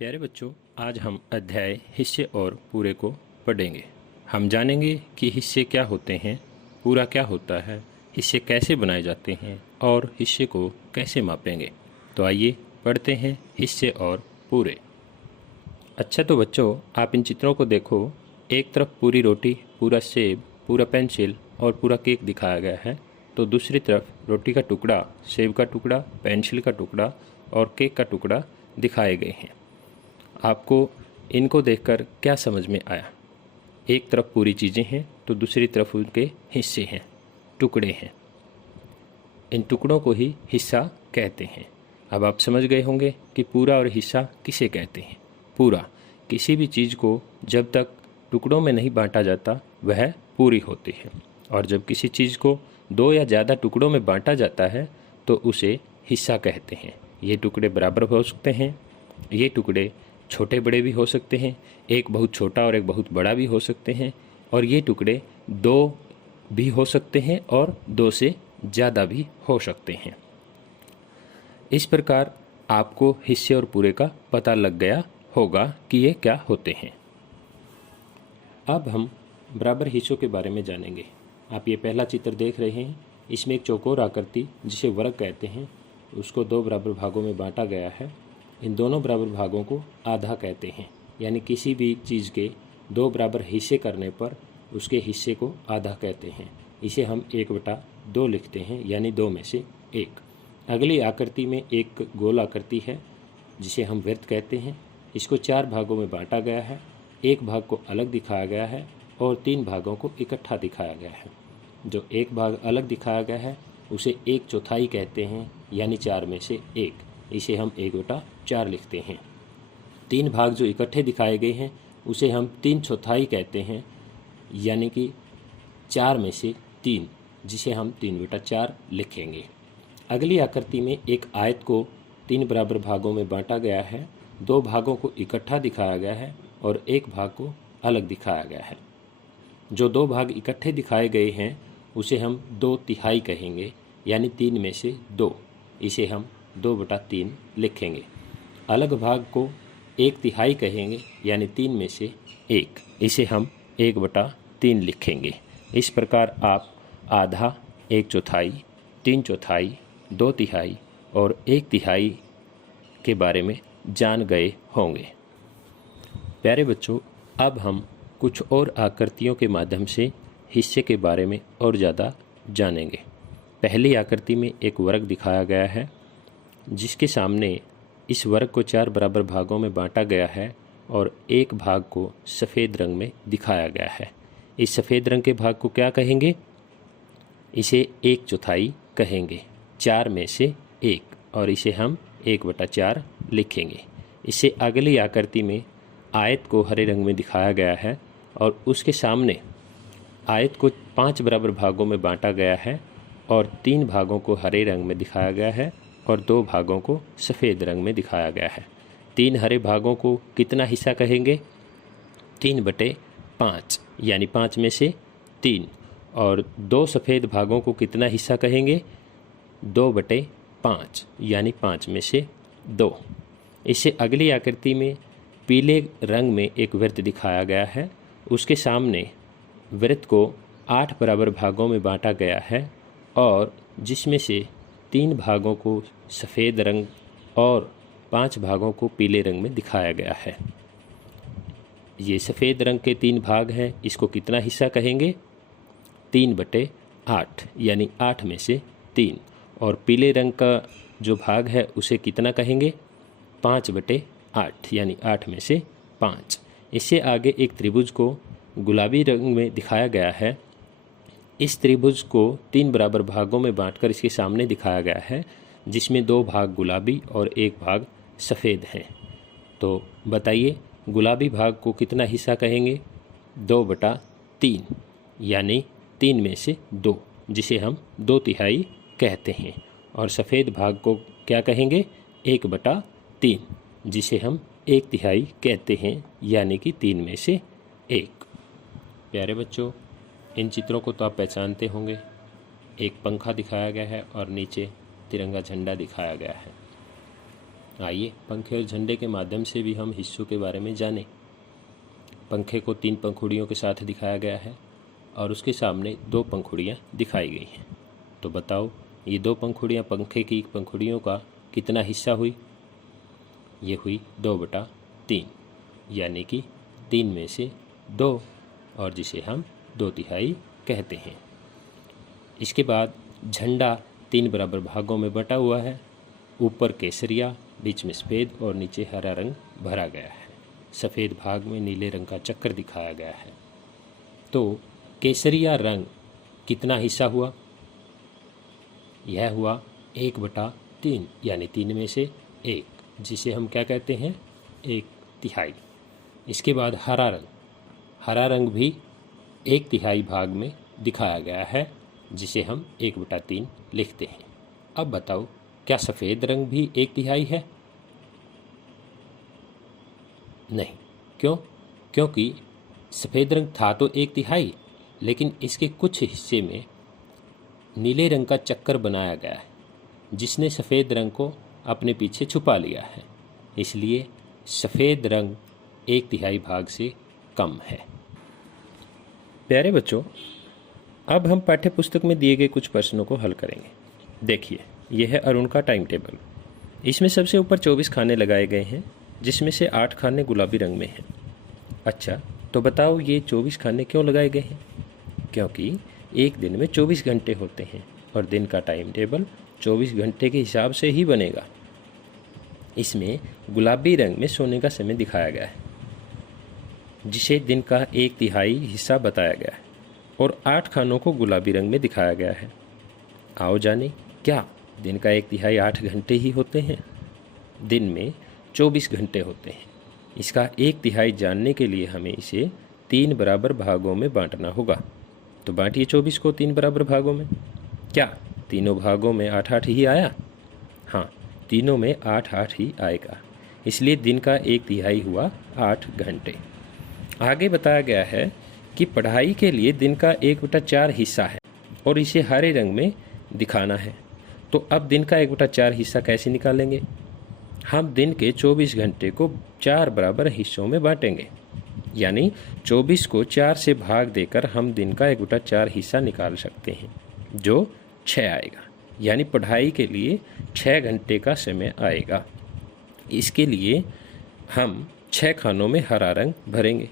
प्यारे बच्चों, आज हम अध्याय हिस्से और पूरे को पढ़ेंगे। हम जानेंगे कि हिस्से क्या होते हैं, पूरा क्या होता है, हिस्से कैसे बनाए जाते हैं और हिस्से को कैसे मापेंगे। तो आइए पढ़ते हैं हिस्से और पूरे। अच्छा तो बच्चों, आप इन चित्रों को देखो। एक तरफ पूरी रोटी, पूरा सेब, पूरा पेंसिल और पूरा केक दिखाया गया है, तो दूसरी तरफ रोटी का टुकड़ा, सेब का टुकड़ा, पेंसिल का टुकड़ा और केक का टुकड़ा दिखाए गए हैं। आपको इनको देखकर क्या समझ में आया? एक तरफ पूरी चीज़ें हैं तो दूसरी तरफ उनके हिस्से हैं, टुकड़े हैं। इन टुकड़ों को ही हिस्सा कहते हैं। अब आप समझ गए होंगे कि पूरा और हिस्सा किसे कहते हैं। पूरा किसी भी चीज़ को जब तक टुकड़ों में नहीं बांटा जाता वह पूरी होती है, और जब किसी चीज़ को दो या ज़्यादा टुकड़ों में बांटा जाता है तो उसे हिस्सा कहते हैं। ये टुकड़े बराबर हो सकते हैं, ये टुकड़े छोटे बड़े भी हो सकते हैं, एक बहुत छोटा और एक बहुत बड़ा भी हो सकते हैं, और ये टुकड़े दो भी हो सकते हैं और दो से ज़्यादा भी हो सकते हैं। इस प्रकार आपको हिस्से और पूरे का पता लग गया होगा कि ये क्या होते हैं। अब हम बराबर हिस्सों के बारे में जानेंगे। आप ये पहला चित्र देख रहे हैं, इसमें एक चौकोर आकृति जिसे वर्ग कहते हैं, उसको दो बराबर भागों में बांटा गया है। इन दोनों बराबर भागों को आधा कहते हैं, यानी किसी भी चीज़ के दो बराबर हिस्से करने पर उसके हिस्से को आधा कहते हैं। इसे हम 1/2 लिखते हैं, यानी दो में से एक। अगली आकृति में एक गोल आकृति है जिसे हम वृत्त कहते हैं। इसको 4 भागों में बांटा गया है, एक भाग को अलग दिखाया गया है और 3 भागों को इकट्ठा दिखाया गया है। जो एक भाग अलग दिखाया गया है उसे 1/4 कहते हैं, यानी 4 में से एक। इसे हम 1/4 लिखते हैं। 3 भाग जो इकट्ठे दिखाए गए हैं उसे हम 3/4 कहते हैं, यानी कि 4 में से 3, जिसे हम 3/4 लिखेंगे। अगली आकृति में एक आयत को 3 बराबर भागों में बांटा गया है, 2 भागों को इकट्ठा दिखाया गया है और एक भाग को अलग दिखाया गया है। जो 2 भाग इकट्ठे दिखाए गए हैं उसे हम 2/3 कहेंगे, यानी 3 में से 2। इसे हम 2/3 लिखेंगे। अलग भाग को 1/3 कहेंगे, यानी 3 में से 1। इसे हम 1/3 लिखेंगे। इस प्रकार आप आधा, 1/4, 3/4, 2/3 और 1/3 के बारे में जान गए होंगे। प्यारे बच्चों, अब हम कुछ और आकृतियों के माध्यम से हिस्से के बारे में और ज़्यादा जानेंगे। पहली आकृति में एक वर्ग दिखाया गया है, जिसके सामने इस वर्ग को 4 बराबर भागों में बांटा गया है और एक भाग को सफ़ेद रंग में दिखाया गया है। इस सफ़ेद रंग के भाग को क्या कहेंगे? इसे 1/4 कहेंगे, 4 में से 1, और इसे हम 1/4 लिखेंगे। इससे अगली आकृति में आयत को हरे रंग में दिखाया गया है और उसके सामने आयत को 5 बराबर भागों में बांटा गया है और 3 भागों को हरे रंग में दिखाया गया है और 2 भागों को सफ़ेद रंग में दिखाया गया है। 3 हरे भागों को कितना हिस्सा कहेंगे? 3/5, यानी 5 में से 3। और 2 सफ़ेद भागों को कितना हिस्सा कहेंगे? 2/5, यानी 5 में से 2। इससे अगली आकृति में पीले रंग में एक वृत्त दिखाया गया है। उसके सामने वृत्त को 8 बराबर भागों में बांटा गया है और जिसमें से 3 भागों को सफ़ेद रंग और 5 भागों को पीले रंग में दिखाया गया है। ये सफ़ेद रंग के 3 भाग हैं, इसको कितना हिस्सा कहेंगे? 3/8, यानी 8 में से 3। और पीले रंग का जो भाग है उसे कितना कहेंगे? 5/8, यानी 8 में से 5। इससे आगे एक त्रिभुज को गुलाबी रंग में दिखाया गया है। इस त्रिभुज को 3 बराबर भागों में बांटकर इसके सामने दिखाया गया है, जिसमें 2 भाग गुलाबी और 1 भाग सफ़ेद हैं। तो बताइए, गुलाबी भाग को कितना हिस्सा कहेंगे? 2/3, यानी 3 में से 2, जिसे हम 2/3 कहते हैं। और सफ़ेद भाग को क्या कहेंगे? 1/3, जिसे हम 1/3 कहते हैं, यानी कि 3 में से 1। प्यारे बच्चों, इन चित्रों को तो आप पहचानते होंगे। एक पंखा दिखाया गया है और नीचे तिरंगा झंडा दिखाया गया है। आइए पंखे और झंडे के माध्यम से भी हम हिस्सों के बारे में जानें। पंखे को 3 पंखुड़ियों के साथ दिखाया गया है और उसके सामने 2 पंखुड़ियाँ दिखाई गई हैं। तो बताओ ये 2 पंखुड़ियाँ पंखे की पंखुड़ियों का कितना हिस्सा हुई? ये हुई 2/3, यानी कि 3 में से 2, और जिसे हम 2/3 कहते हैं। इसके बाद झंडा 3 बराबर भागों में बटा हुआ है। ऊपर केसरिया, बीच में सफ़ेद और नीचे हरा रंग भरा गया है। सफ़ेद भाग में नीले रंग का चक्कर दिखाया गया है। तो केसरिया रंग कितना हिस्सा हुआ? यह हुआ 1/3, यानी 3 में से 1, जिसे हम क्या कहते हैं? 1/3। इसके बाद हरा रंग भी 1/3 भाग में दिखाया गया है, जिसे हम 1/3 लिखते हैं। अब बताओ क्या सफ़ेद रंग भी 1/3 है? नहीं। क्यों? क्योंकि सफ़ेद रंग था तो 1/3, लेकिन इसके कुछ हिस्से में नीले रंग का चक्कर बनाया गया है, जिसने सफ़ेद रंग को अपने पीछे छुपा लिया है। इसलिए सफ़ेद रंग 1/3 भाग से कम है। प्यारे बच्चों, अब हम पाठ्य पुस्तक में दिए गए कुछ प्रश्नों को हल करेंगे। देखिए, यह है अरुण का टाइम टेबल। इसमें सबसे ऊपर 24 खाने लगाए गए हैं, जिसमें से 8 खाने गुलाबी रंग में हैं। अच्छा, तो बताओ ये 24 खाने क्यों लगाए गए हैं? क्योंकि एक दिन में 24 घंटे होते हैं और दिन का टाइम टेबल 24 घंटे के हिसाब से ही बनेगा। इसमें गुलाबी रंग में सोने का समय दिखाया गया है, जिसे दिन का 1/3 हिस्सा बताया गया है, और 8 खानों को गुलाबी रंग में दिखाया गया है। आओ जाने क्या दिन का 1/3 8 घंटे ही होते हैं? दिन में 24 घंटे होते हैं। इसका 1/3 जानने के लिए हमें इसे 3 बराबर भागों में बांटना होगा। तो बांटिए 24 को 3 बराबर भागों में। क्या तीनों भागों में 8-8 ही आया? हाँ, तीनों में 8-8 ही आएगा। इसलिए दिन का 1/3 हुआ 8 घंटे। आगे बताया गया है कि पढ़ाई के लिए दिन का 1/4 हिस्सा है और इसे हरे रंग में दिखाना है। तो अब दिन का 1/4 हिस्सा कैसे निकालेंगे? हम दिन के 24 घंटे को 4 बराबर हिस्सों में बांटेंगे, यानी 24 को 4 से भाग देकर हम दिन का 1/4 हिस्सा निकाल सकते हैं, जो 6 आएगा। यानी पढ़ाई के लिए 6 घंटे का समय आएगा। इसके लिए हम 6 खानों में हरा रंग भरेंगे।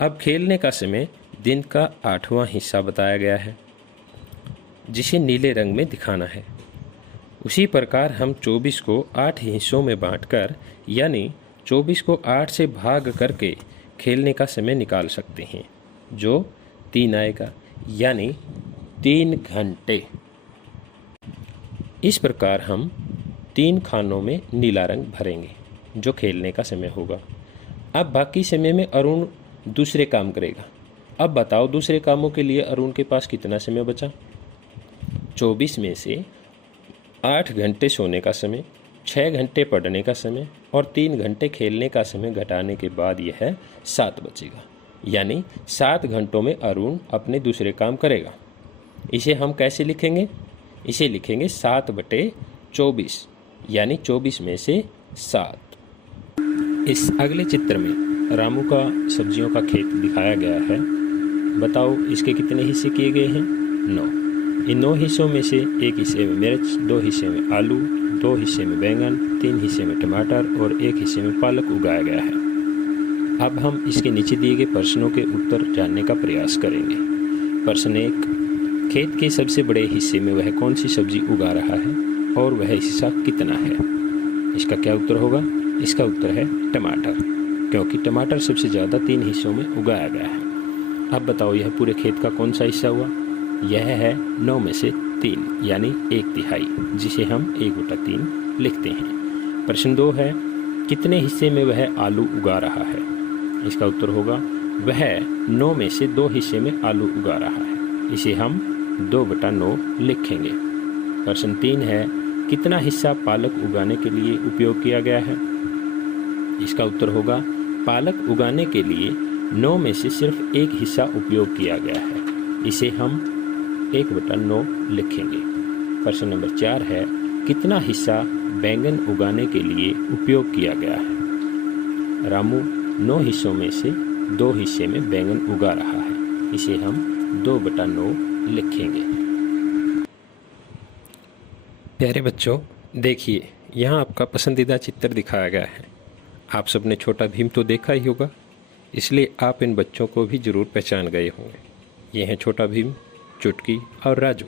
अब खेलने का समय दिन का 8वां हिस्सा बताया गया है, जिसे नीले रंग में दिखाना है। उसी प्रकार हम 24 को 8 हिस्सों में बांटकर, यानी 24 को 8 से भाग करके खेलने का समय निकाल सकते हैं, जो 3 आएगा, यानी 3 घंटे। इस प्रकार हम 3 खानों में नीला रंग भरेंगे, जो खेलने का समय होगा। अब बाकी समय में अरुण दूसरे काम करेगा। अब बताओ दूसरे कामों के लिए अरुण के पास कितना समय बचा? 24 में से 8 घंटे सोने का समय, 6 घंटे पढ़ने का समय और 3 घंटे खेलने का समय घटाने के बाद यह 7 बचेगा। यानी 7 घंटों में अरुण अपने दूसरे काम करेगा। इसे हम कैसे लिखेंगे? इसे लिखेंगे 7/24, यानी 24 में से 7। इस अगले चित्र में रामू का सब्जियों का खेत दिखाया गया है। बताओ इसके कितने हिस्से किए गए हैं? 9। इन 9 हिस्सों में से एक हिस्से में मिर्च, 2 हिस्से में आलू, 2 हिस्से में बैंगन, 3 हिस्से में टमाटर और 1 हिस्से में पालक उगाया गया है। अब हम इसके नीचे दिए गए प्रश्नों के उत्तर जानने का प्रयास करेंगे। प्रश्न 1, खेत के सबसे बड़े हिस्से में वह कौन सी सब्जी उगा रहा है और वह हिस्सा कितना है? इसका क्या उत्तर होगा? इसका उत्तर है टमाटर, क्योंकि टमाटर सबसे ज़्यादा 3 हिस्सों में उगाया गया है। अब बताओ यह पूरे खेत का कौन सा हिस्सा हुआ? यह है 9 में से 3, यानी 1/3, जिसे हम 1/3 लिखते हैं। प्रश्न 2 है, कितने हिस्से में वह आलू उगा रहा है? इसका उत्तर होगा वह 9 में से 2 हिस्से में आलू उगा रहा है। इसे हम 2/9 लिखेंगे। प्रश्न 3 है, कितना हिस्सा पालक उगाने के लिए उपयोग किया गया है? इसका उत्तर होगा पालक उगाने के लिए 9 में से सिर्फ 1 हिस्सा उपयोग किया गया है। इसे हम 1/9 लिखेंगे। प्रश्न नंबर 4 है, कितना हिस्सा बैंगन उगाने के लिए उपयोग किया गया है। रामू 9 हिस्सों में से 2 हिस्से में बैंगन उगा रहा है। इसे हम 2/9 लिखेंगे। प्यारे बच्चों, देखिए यहाँ आपका पसंदीदा चित्र दिखाया गया है। आप सबने छोटा भीम तो देखा ही होगा, इसलिए आप इन बच्चों को भी ज़रूर पहचान गए होंगे। ये हैं छोटा भीम, चुटकी और राजू।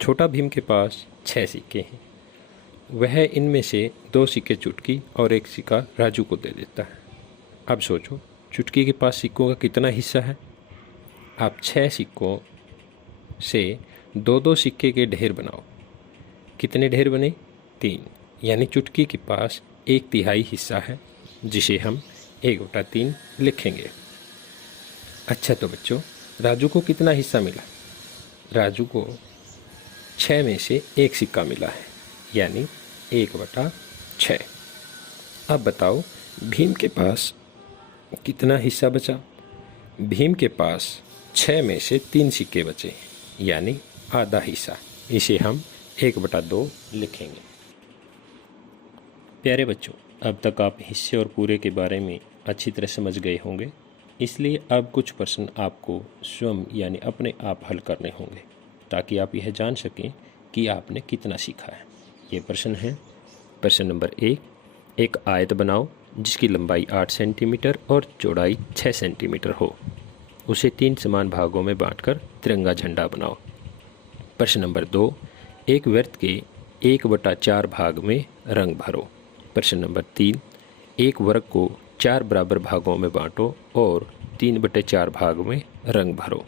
छोटा भीम के पास 6 सिक्के हैं। वह इनमें से 2 सिक्के चुटकी और 1 सिक्का राजू को दे देता है। अब सोचो, चुटकी के पास सिक्कों का कितना हिस्सा है? आप 6 सिक्कों से 2-2 सिक्के के ढेर बनाओ। कितने ढेर बने? 3। यानी चुटकी के पास 1/3 हिस्सा है, जिसे हम 1/3 लिखेंगे। अच्छा तो बच्चों, राजू को कितना हिस्सा मिला? राजू को 6 में से 1 सिक्का मिला है, यानी 1/6। अब बताओ भीम के पास कितना हिस्सा बचा? भीम के पास 6 में से 3 सिक्के बचे, यानी आधा हिस्सा। इसे हम 1/2 लिखेंगे। प्यारे बच्चों, अब तक आप हिस्से और पूरे के बारे में अच्छी तरह समझ गए होंगे, इसलिए अब कुछ प्रश्न आपको स्वयं यानी अपने आप हल करने होंगे, ताकि आप यह जान सकें कि आपने कितना सीखा है। ये प्रश्न है। प्रश्न नंबर 1, एक आयत बनाओ जिसकी लंबाई 8 सेंटीमीटर और चौड़ाई 6 सेंटीमीटर हो। उसे 3 समान भागों में बांटकर तिरंगा झंडा बनाओ। प्रश्न नंबर 2, एक वृत्त के 1/4 भाग में रंग भरो। प्रश्न नंबर 3, एक वर्ग को 4 बराबर भागों में बांटो और 3/4 भाग में रंग भरो।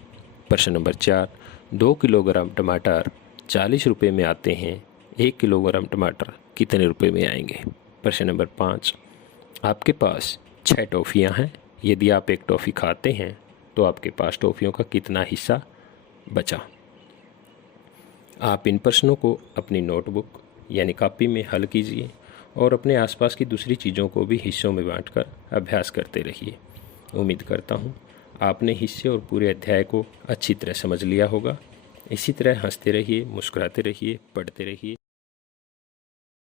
प्रश्न नंबर 4, 2 किलोग्राम टमाटर 40 रुपये में आते हैं। 1 किलोग्राम टमाटर कितने रुपए में आएंगे? प्रश्न नंबर 5, आपके पास 6 टॉफ़ियाँ हैं। यदि आप एक टॉफ़ी खाते हैं तो आपके पास टॉफ़ियों का कितना हिस्सा बचा? आप इन प्रश्नों को अपनी नोटबुक यानी कॉपी में हल कीजिए और अपने आसपास की दूसरी चीज़ों को भी हिस्सों में बांटकर अभ्यास करते रहिए। उम्मीद करता हूँ आपने हिस्से और पूरे अध्याय को अच्छी तरह समझ लिया होगा। इसी तरह हंसते रहिए, मुस्कुराते रहिए, पढ़ते रहिए।